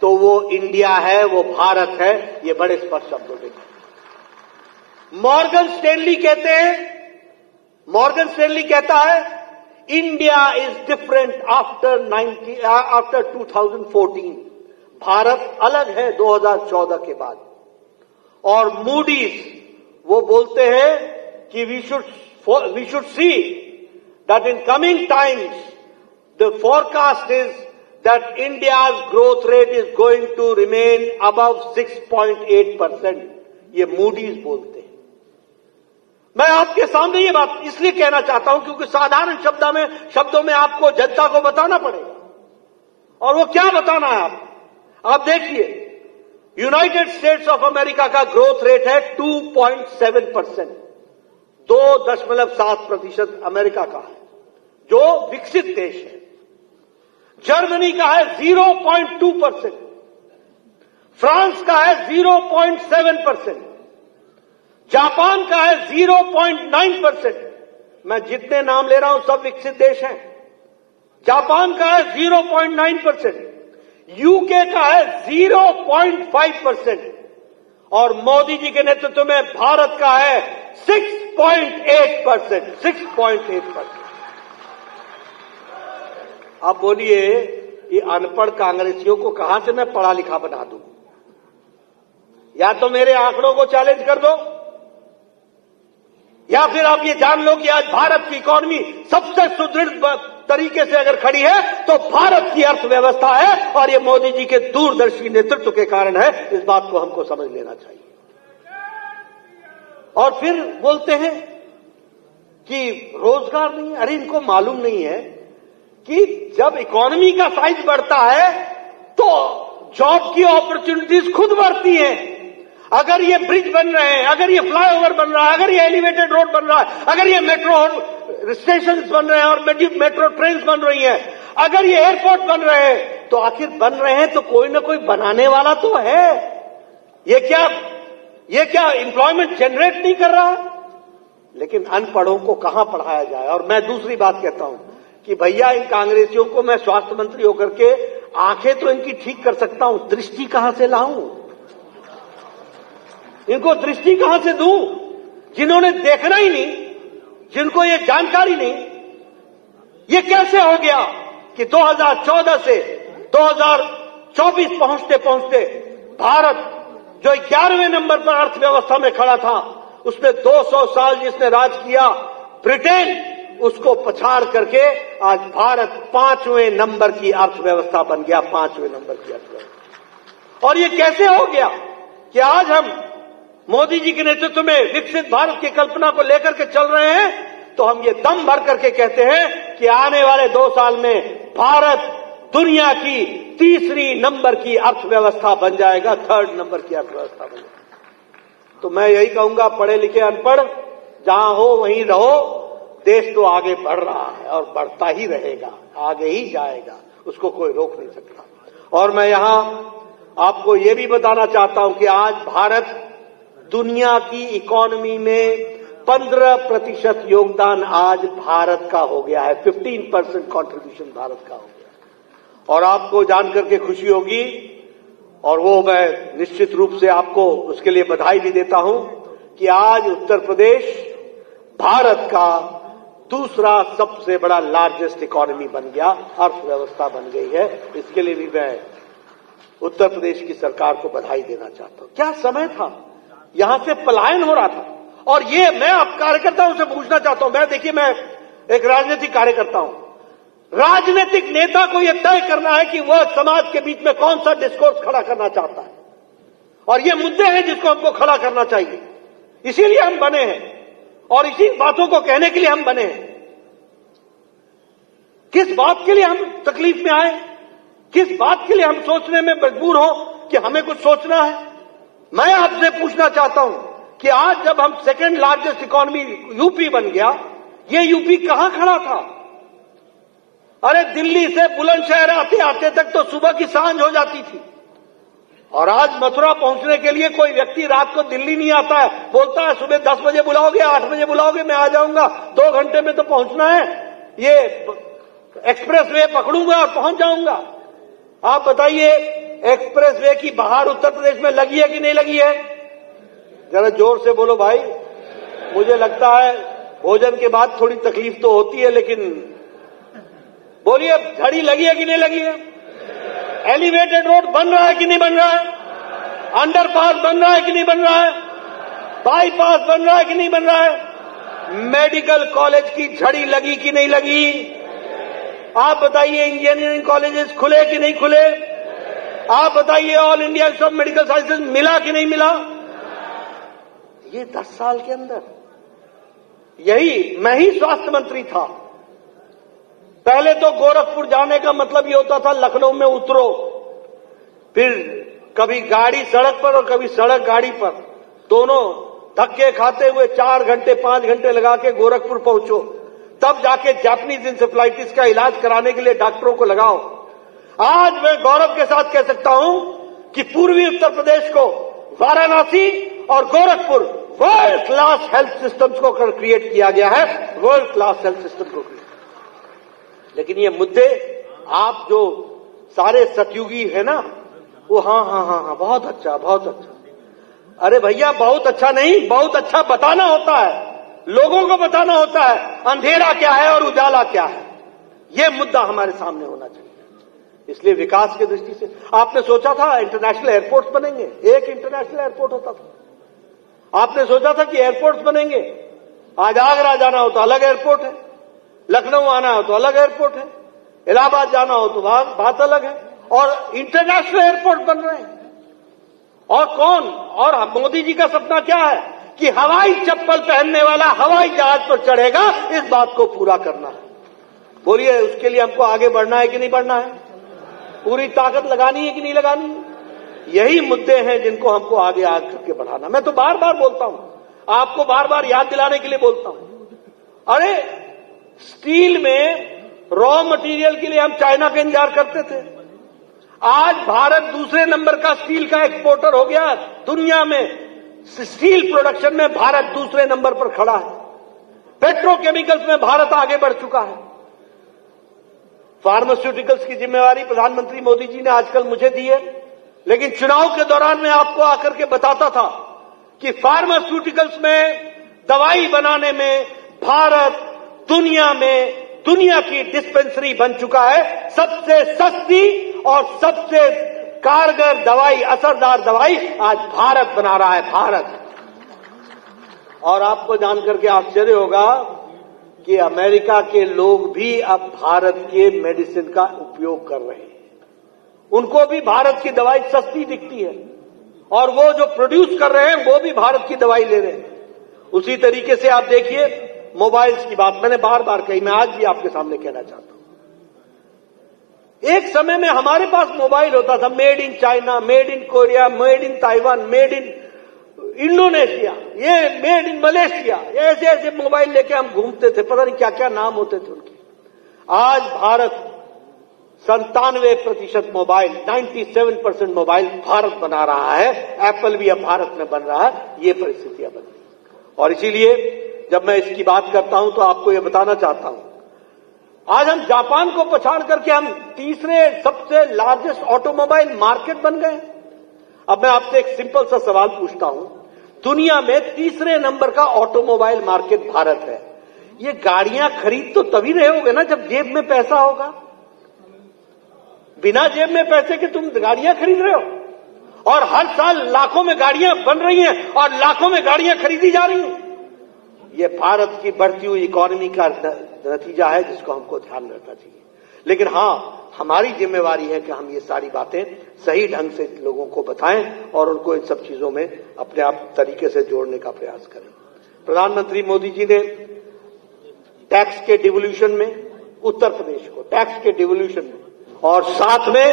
तो वो इंडिया है, वो भारत है, ये बड़े स्पष्ट शब्दों में मॉर्गन स्टैनली कहते हैं। मॉर्गन स्टैनली कहता है India is different after 2014, Bharat अलग है 2014 के बाद। और मूडीज वो बोलते हैं कि we should see that in coming times the forecast is that India's growth rate is going to remain above 6.8%। ये मूडीज बोलते हैं। मैं आपके सामने ये बात इसलिए कहना चाहता हूं क्योंकि साधारण शब्दों में आपको जनता को बताना पड़ेगा। और वो क्या बताना है आप देखिए, यूनाइटेड स्टेट्स ऑफ अमेरिका का ग्रोथ रेट है 2.7%, 2.7% अमेरिका का है जो विकसित देश है। जर्मनी का है 0.2%, फ्रांस का है 0.7%, जापान का है 0.9%। मैं जितने नाम ले रहा हूं सब विकसित देश हैं। जापान का है 0.9%, यूके का है 0.5% और मोदी जी के नेतृत्व में भारत का है 6.8%। 6.8%। अब बोलिए ये अनपढ़ कांग्रेसियों को कहां से मैं पढ़ा लिखा बना दूं? या तो मेरे आंकड़ों को चैलेंज कर दो या फिर आप ये जान लो कि आज भारत की इकोनॉमी सबसे सुदृढ़ तरीके से अगर खड़ी है तो भारत की अर्थव्यवस्था है और ये मोदी जी के दूरदर्शी नेतृत्व के कारण है। इस बात को हमको समझ लेना चाहिए। और फिर बोलते हैं कि रोजगार नहीं। अरे इनको मालूम नहीं है कि जब इकोनॉमी का साइज बढ़ता है तो जॉब की अपॉर्चुनिटीज खुद बढ़ती हैं। अगर ये ब्रिज बन रहे हैं, अगर ये फ्लाईओवर बन रहा है, अगर ये एलिवेटेड रोड बन रहा है, अगर ये मेट्रो स्टेशन बन रहे हैं और मेट्रो ट्रेन बन रही हैं, अगर ये एयरपोर्ट बन रहे हैं, तो आखिर बन रहे हैं तो कोई ना कोई बनाने वाला तो है। ये क्या एम्प्लॉयमेंट जनरेट नहीं कर रहा? लेकिन अनपढ़ों को कहां पढ़ाया जाए। और मैं दूसरी बात कहता हूं कि भैया इन कांग्रेसियों को मैं स्वास्थ्य मंत्री होकर के आंखें तो इनकी ठीक कर सकता हूं, दृष्टि कहां से लाऊं? इनको दृष्टि कहां से दूं? जिन्होंने देखना ही नहीं, जिनको ये जानकारी नहीं। ये कैसे हो गया कि 2014 से 2024 पहुंचते पहुंचते भारत जो 11वें नंबर पर अर्थव्यवस्था में खड़ा था, उसने 200 साल जिसने राज किया ब्रिटेन, उसको पछाड़ करके आज भारत 5वें नंबर की अर्थव्यवस्था बन गया। 5वें नंबर की अर्थव्यवस्था। और ये कैसे हो गया कि आज हम मोदी जी के नेतृत्व में विकसित भारत की कल्पना को लेकर के चल रहे हैं? तो हम ये दम भर करके कहते हैं कि आने वाले 2 साल में भारत दुनिया की 3री नंबर की अर्थव्यवस्था बन जाएगा, 3rd नंबर की अर्थव्यवस्था बन जाएगा। तो मैं यही कहूंगा, पढ़े लिखे अनपढ़ जहां हो वहीं रहो। देश तो आगे बढ़ रहा है और बढ़ता ही रहेगा, आगे ही जाएगा, उसको कोई रोक नहीं सकता। और मैं यहां आपको यह भी बताना चाहता हूं कि आज भारत दुनिया की इकोनॉमी में 15% योगदान आज भारत का हो गया है। 15% कंट्रीब्यूशन भारत का हो गया। और आपको जानकर के खुशी होगी, और वो मैं निश्चित रूप से आपको उसके लिए बधाई भी देता हूं कि आज उत्तर प्रदेश भारत का दूसरा सबसे बड़ा लार्जेस्ट इकोनॉमी बन गया, अर्थव्यवस्था बन गई है। इसके लिए भी मैं उत्तर प्रदेश की सरकार को बधाई देना चाहता हूं। क्या समय था, यहां से पलायन हो रहा था। और ये मैं आप कार्यकर्ताओं से पूछना चाहता हूं। देखिए, मैं एक राजनीतिक कार्यकर्ता हूं। राजनीतिक नेता को यह तय करना है कि वह समाज के बीच में कौन सा डिस्कोर्स खड़ा करना चाहता है, और ये मुद्दे हैं जिसको हमको खड़ा करना चाहिए। इसीलिए हम बने हैं और इसी बातों को कहने के लिए हम बने हैं। किस बात के लिए हम तकलीफ में आए, किस बात के लिए हम सोचने में मजबूर हो कि हमें कुछ सोचना है। मैं आपसे पूछना चाहता हूं कि आज जब हम 2nd लार्जेस्ट इकोनॉमी यूपी बन गया, ये यूपी कहां खड़ा था? अरे दिल्ली से बुलंदशहर आते आते तक तो सुबह की सांझ हो जाती थी। और आज मथुरा पहुंचने के लिए कोई व्यक्ति रात को दिल्ली नहीं आता है, बोलता है सुबह 10 बजे बुलाओगे, 8 बजे बुलाओगे, मैं आ जाऊंगा, 2 घंटे में तो पहुंचना है, ये एक्सप्रेस वे पकड़ूंगा और पहुंच जाऊंगा। आप बताइए, एक्सप्रेस वे की बहार उत्तर प्रदेश में लगी है कि नहीं लगी है? जरा जोर से बोलो भाई। मुझे लगता है भोजन के बाद थोड़ी तकलीफ तो होती है, लेकिन बोलिए, झड़ी लगी है कि नहीं लगी है? एलिवेटेड रोड बन रहा है कि नहीं बन रहा है? अंडरपास बन रहा है कि नहीं बन रहा है? बाईपास बन रहा है कि नहीं बन रहा है? मेडिकल कॉलेज की झड़ी लगी कि नहीं लगी? आप बताइए, इंजीनियरिंग कॉलेजेस खुले कि नहीं खुले? आप बताइए, all India institute of medical sciences मिला कि नहीं मिला? ये 10 साल के अंदर यही मैं ही स्वास्थ्य मंत्री था। पहले तो गोरखपुर जाने का मतलब ये होता था लखनऊ में उतरो, फिर कभी गाड़ी सड़क पर और कभी सड़क गाड़ी पर, दोनों धक्के खाते हुए 4 घंटे 5 घंटे लगा के गोरखपुर पहुंचो, तब जाके जापानीज इंसेफ्लाइटिस का इलाज कराने के लिए डॉक्टरों को लगाओ। आज मैं गौरव के साथ कह सकता हूं कि पूर्वी उत्तर प्रदेश को वाराणसी और Gorakhpur world class health systems को क्रिएट किया गया है, वर्ल्ड क्लास हेल्थ सिस्टम को। लेकिन ये मुद्दे आप जो सारे सतयुगी है ना, वो हाँ बहुत अच्छा बहुत अच्छा। अरे भैया, बहुत अच्छा नहीं, बहुत अच्छा बताना होता है, लोगों को बताना होता है अंधेरा क्या है और उजाला क्या है। ये मुद्दा हमारे सामने होना चाहिए। इसलिए विकास की दृष्टि से आपने सोचा था इंटरनेशनल एयरपोर्ट्स बनेंगे, एक इंटरनेशनल एयरपोर्ट होता था। आपने सोचा था कि एयरपोर्ट्स बनेंगे, आज आगरा जाना हो तो अलग एयरपोर्ट है, लखनऊ आना हो तो अलग एयरपोर्ट है, इलाहाबाद जाना हो तो वहां बात अलग है, और इंटरनेशनल एयरपोर्ट बन रहे हैं। और कौन, और मोदी जी का सपना क्या है कि हवाई चप्पल पहनने वाला हवाई जहाज पर चढ़ेगा, इस बात को पूरा करना है। बोलिए, उसके लिए हमको आगे बढ़ना है कि नहीं बढ़ना है? पूरी ताकत लगानी है कि नहीं लगानी है? यही मुद्दे हैं जिनको हमको आगे करके बढ़ाना। मैं तो बार बार बोलता हूं, आपको बार बार याद दिलाने के लिए बोलता हूं। अरे स्टील में रॉ मटेरियल के लिए हम चाइना का इंतजार करते थे, आज भारत दूसरे नंबर का स्टील का एक्सपोर्टर हो गया दुनिया में। स्टील प्रोडक्शन में भारत दूसरे नंबर पर खड़ा है, पेट्रोकेमिकल्स में भारत आगे बढ़ चुका है। फार्मास्यूटिकल्स की जिम्मेवारी प्रधानमंत्री मोदी जी ने आजकल मुझे दी है, लेकिन चुनाव के दौरान मैं आपको आकर के बताता था कि फार्मास्यूटिकल्स में, दवाई बनाने में भारत दुनिया में दुनिया की डिस्पेंसरी बन चुका है। सबसे सस्ती और सबसे कारगर दवाई, असरदार दवाई आज भारत बना रहा है, भारत। और आपको जानकर के आश्चर्य होगा कि अमेरिका के लोग भी अब भारत के मेडिसिन का उपयोग कर रहे हैं। उनको भी भारत की दवाई सस्ती दिखती है, और वो जो प्रोड्यूस कर रहे हैं वो भी भारत की दवाई ले रहे हैं। उसी तरीके से आप देखिए मोबाइल्स की बात मैंने बार बार कही, मैं आज भी आपके सामने कहना चाहता हूं। एक समय में हमारे पास मोबाइल होता था made in China, made in Korea, made in Taiwan, made in Indonesia, ये मेड इन मलेशिया, ऐसे ऐसे मोबाइल लेके हम घूमते थे, पता नहीं क्या क्या नाम होते थे उनके। आज भारत 97% मोबाइल, 97% मोबाइल भारत बना रहा है। एप्पल भी अब भारत में बन रहा है। ये परिस्थितियां बन रही, और इसीलिए जब मैं इसकी बात करता हूं तो आपको यह बताना चाहता हूं, आज हम जापान को पछाड़ करके हम तीसरे सबसे लार्जेस्ट ऑटोमोबाइल मार्केट बन गए। अब मैं आपसे एक सिंपल सा सवाल पूछता हूं, दुनिया में तीसरे नंबर का ऑटोमोबाइल मार्केट भारत है। ये गाड़ियां खरीद तो तभी रहे होगे ना जब जेब में पैसा होगा। बिना जेब में पैसे के तुम गाड़ियां खरीद रहे हो, और हर साल लाखों में गाड़ियां बन रही हैं और लाखों में गाड़ियां खरीदी जा रही हैं। ये भारत की बढ़ती हुई इकोनॉमी का नतीजा है, जिसको हमको ध्यान रखना चाहिए। लेकिन हां, हमारी जिम्मेवारी है कि हम ये सारी बातें सही ढंग से लोगों को बताएं और उनको इन सब चीजों में अपने आप तरीके से जोड़ने का प्रयास करें। प्रधानमंत्री मोदी जी ने टैक्स के डिवोल्यूशन में उत्तर प्रदेश को, टैक्स के डिवोल्यूशन में, और साथ में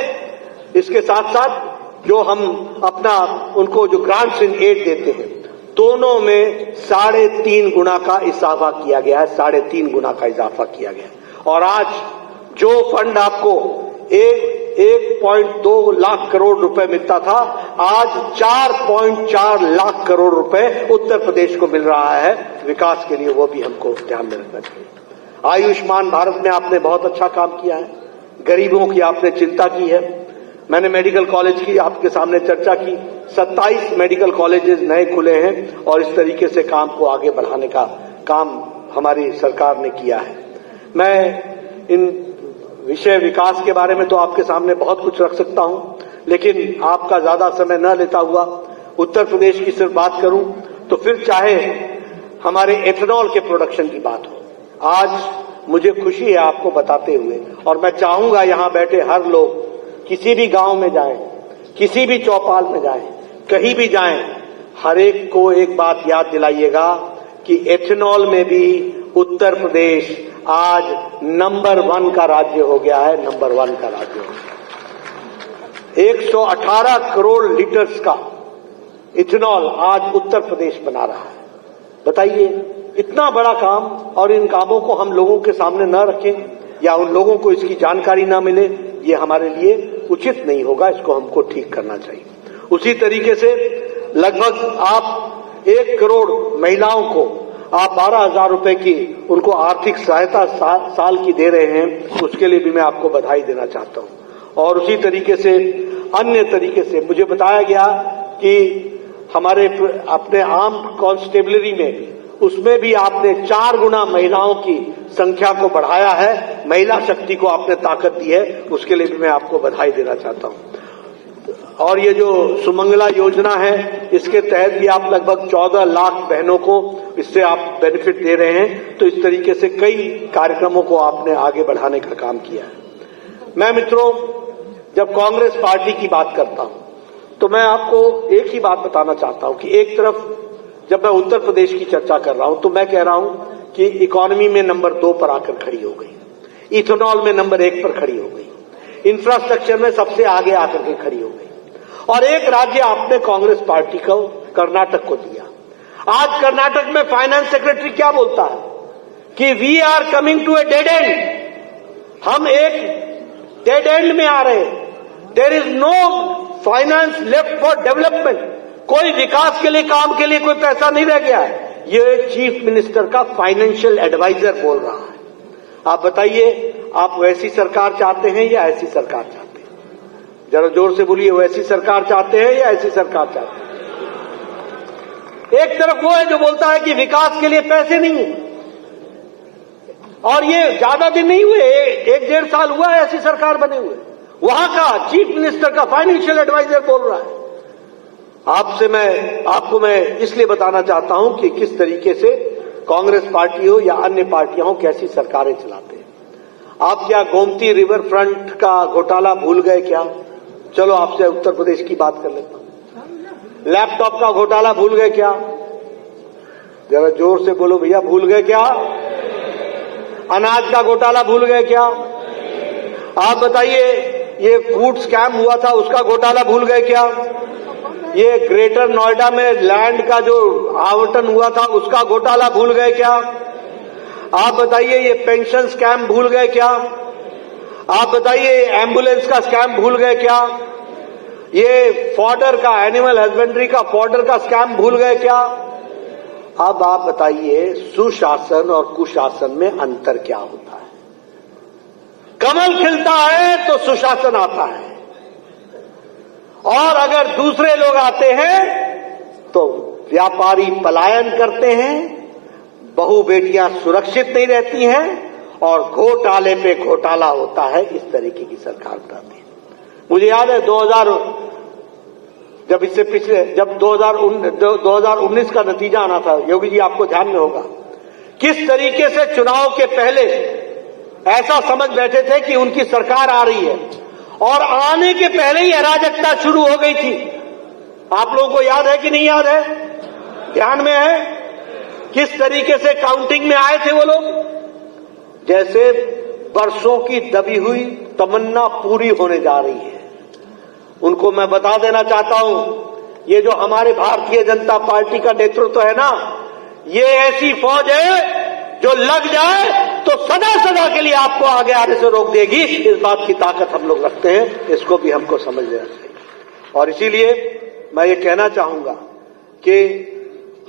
इसके साथ साथ जो हम अपना उनको जो ग्रांट्स इन एड देते हैं, दोनों में 3.5 गुना का इजाफा किया गया है, 3.5 गुना का इजाफा किया गया है। और आज जो फंड आपको 1.2 लाख करोड़ रुपए मिलता था, आज 4.4 लाख करोड़ रुपए उत्तर प्रदेश को मिल रहा है विकास के लिए। वो भी हमको ध्यान में रखना चाहिए। आयुष्मान भारत में आपने बहुत अच्छा काम किया है, गरीबों की आपने चिंता की है। मैंने मेडिकल कॉलेज की आपके सामने चर्चा की, 27 मेडिकल कॉलेजेस नए खुले हैं, और इस तरीके से काम को आगे बढ़ाने का काम हमारी सरकार ने किया है। मैं इन विषय विकास के बारे में तो आपके सामने बहुत कुछ रख सकता हूं, लेकिन आपका ज्यादा समय न लेता हुआ उत्तर प्रदेश की सिर्फ बात करूं तो फिर चाहे हमारे एथेनॉल के प्रोडक्शन की बात हो, आज मुझे खुशी है आपको बताते हुए, और मैं चाहूंगा यहां बैठे हर लोग किसी भी गांव में जाएं, किसी भी चौपाल में जाएं, कहीं भी जाएं, हर एक को एक बात याद दिलाइएगा कि एथेनॉल में भी उत्तर प्रदेश आज नंबर 1 का राज्य हो गया है, नंबर 1 का राज्य हो गया। 118 करोड़ लीटर्स का इथेनॉल आज उत्तर प्रदेश बना रहा है। बताइए, इतना बड़ा काम, और इन कामों को हम लोगों के सामने न रखें या उन लोगों को इसकी जानकारी न मिले, ये हमारे लिए उचित नहीं होगा। इसको हमको ठीक करना चाहिए। उसी तरीके से लगभग आप 1 करोड़ महिलाओं को आप 12,000 रुपए की उनको आर्थिक सहायता साल की दे रहे हैं, उसके लिए भी मैं आपको बधाई देना चाहता हूं। और उसी तरीके से अन्य तरीके से मुझे बताया गया कि हमारे अपने आर्म कांस्टेबलरी में, उसमें भी आपने 4 गुना महिलाओं की संख्या को बढ़ाया है, महिला शक्ति को आपने ताकत दी है, उसके लिए भी मैं आपको बधाई देना चाहता हूं। और ये जो सुमंगला योजना है, इसके तहत भी आप लगभग 14 लाख बहनों को इससे आप बेनिफिट दे रहे हैं। तो इस तरीके से कई कार्यक्रमों को आपने आगे बढ़ाने का काम किया है। मैं मित्रों, जब कांग्रेस पार्टी की बात करता हूं तो मैं आपको एक ही बात बताना चाहता हूं कि एक तरफ जब मैं उत्तर प्रदेश की चर्चा कर रहा हूं तो मैं कह रहा हूं कि इकोनॉमी में नंबर 2 पर आकर खड़ी हो गई, इथेनॉल में नंबर 1 पर खड़ी हो गई, इंफ्रास्ट्रक्चर में सबसे आगे आकर के खड़ी हो गई। और एक राज्य आपने कांग्रेस पार्टी को, कर्नाटक को दिया। आज कर्नाटक में फाइनेंस सेक्रेटरी क्या बोलता है कि we are coming to a dead end, हम एक डेड एंड में आ रहे हैं। There is no finance left for development, कोई विकास के लिए, काम के लिए कोई पैसा नहीं रह गया है। ये चीफ मिनिस्टर का फाइनेंशियल एडवाइजर बोल रहा है। आप बताइए, आप वैसी सरकार चाहते हैं या ऐसी सरकार चाहते हैं? जरा जोर से बोलिए, वैसी सरकार चाहते हैं या ऐसी सरकार चाहते हैं? एक तरफ वो है जो बोलता है कि विकास के लिए पैसे नहीं है, और ये ज्यादा दिन नहीं हुए, 1-1.5 साल हुआ है ऐसी सरकार बने हुए। वहां का चीफ मिनिस्टर का फाइनेंशियल एडवाइजर बोल रहा है। आपको मैं इसलिए बताना चाहता हूं कि किस तरीके से कांग्रेस पार्टी हो या अन्य पार्टियां हो, कैसी सरकारें चलाते हैं। आप क्या गोमती रिवर फ्रंट का घोटाला भूल गए क्या? चलो आपसे उत्तर प्रदेश की बात कर लेता हूं। लैपटॉप का घोटाला भूल गए क्या? जरा जोर से बोलो भैया, भूल गए क्या? अनाज का घोटाला भूल गए क्या? आप बताइए, ये फूड स्कैम हुआ था, उसका घोटाला भूल गए क्या? ये ग्रेटर नोएडा में लैंड का जो आवंटन हुआ था, उसका घोटाला भूल गए क्या? आप बताइए, ये पेंशन स्कैम भूल गए क्या? आप बताइए, एम्बुलेंस का स्कैम भूल गए क्या? ये फॉडर का, एनिमल हस्बेंड्री का फॉडर का स्कैम भूल गए क्या? अब आप बताइए, सुशासन और कुशासन में अंतर क्या होता है? कमल खिलता है तो सुशासन आता है, और अगर दूसरे लोग आते हैं तो व्यापारी पलायन करते हैं, बहू बेटियां सुरक्षित नहीं रहती हैं, और घोटाले पे घोटाला होता है। इस तरीके की सरकार बनाती है। मुझे याद है 2019 का नतीजा आना था, योगी जी आपको ध्यान में होगा, किस तरीके से चुनाव के पहले ऐसा समझ बैठे थे कि उनकी सरकार आ रही है, और आने के पहले ही अराजकता शुरू हो गई थी। आप लोगों को याद है कि नहीं याद है? ध्यान में है? किस तरीके से काउंटिंग में आए थे वो लोग? जैसे बरसों की दबी हुई तमन्ना पूरी होने जा रही है। उनको मैं बता देना चाहता हूं, ये जो हमारे भारतीय जनता पार्टी का नेतृत्व है ना, ये ऐसी फौज है जो लग जाए तो सदा सदा के लिए आपको आगे आने से रोक देगी। इस बात की ताकत हम लोग रखते हैं, इसको भी हमको समझ लेना चाहिए। और इसीलिए मैं ये कहना चाहूंगा कि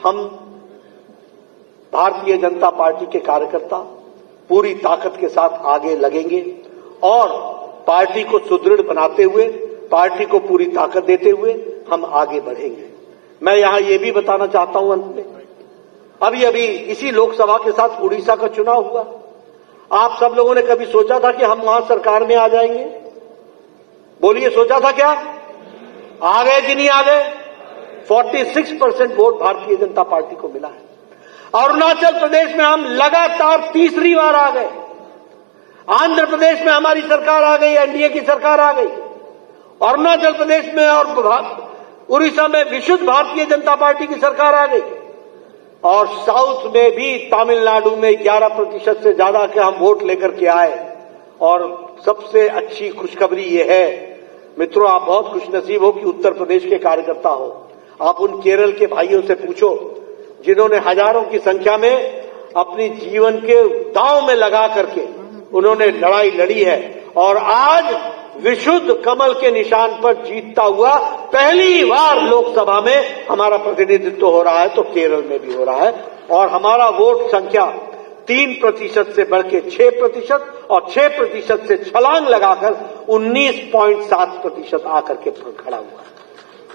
हम भारतीय जनता पार्टी के कार्यकर्ता पूरी ताकत के साथ आगे लगेंगे, और पार्टी को सुदृढ़ बनाते हुए, पार्टी को पूरी ताकत देते हुए हम आगे बढ़ेंगे। मैं यहां ये भी बताना चाहता हूं, अंत में अभी इसी लोकसभा के साथ उड़ीसा का चुनाव हुआ। आप सब लोगों ने कभी सोचा था कि हम वहां सरकार में आ जाएंगे? बोलिए, सोचा था क्या? आ गए कि नहीं आ गए? 46% वोट भारतीय जनता पार्टी को मिला है। अरुणाचल प्रदेश में हम लगातार तीसरी बार आ गए। आंध्र प्रदेश में हमारी सरकार आ गई, एनडीए की सरकार आ गई। अरुणाचल प्रदेश में और उड़ीसा में विशुद्ध भारतीय जनता पार्टी की सरकार आ गई। और साउथ में भी, तमिलनाडु में 11% से ज्यादा के हम वोट लेकर के आए। और सबसे अच्छी खुशखबरी ये है मित्रों, आप बहुत खुशनसीब हो कि उत्तर प्रदेश के कार्यकर्ता हो। आप उन केरल के भाइयों से पूछो जिन्होंने हजारों की संख्या में अपनी जीवन के दांव में लगा करके उन्होंने लड़ाई लड़ी है, और आज विशुद्ध कमल के निशान पर जीतता हुआ पहली बार लोकसभा में हमारा प्रतिनिधित्व हो रहा है, तो केरल में भी हो रहा है। और हमारा वोट संख्या 3% से बढ़ के 6%, और 6% से छलांग लगाकर 19.7% आकर के खड़ा हुआ है।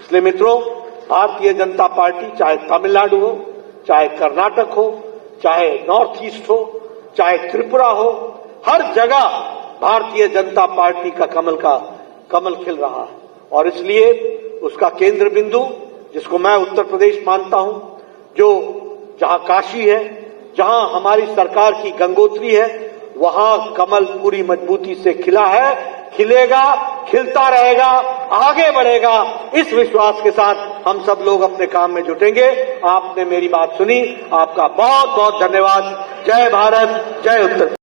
इसलिए मित्रों, भारतीय जनता पार्टी चाहे तमिलनाडु हो, चाहे कर्नाटक हो, चाहे नॉर्थ ईस्ट हो, चाहे त्रिपुरा हो, हर जगह भारतीय जनता पार्टी का कमल खिल रहा है। और इसलिए उसका केंद्र बिंदु, जिसको मैं उत्तर प्रदेश मानता हूं, जो जहां काशी है, जहां हमारी सरकार की गंगोत्री है, वहां कमल पूरी मजबूती से खिला है, खिलेगा, खिलता रहेगा, आगे बढ़ेगा। इस विश्वास के साथ हम सब लोग अपने काम में जुटेंगे। आपने मेरी बात सुनी, आपका बहुत बहुत धन्यवाद। जय भारत, जय उत्तर।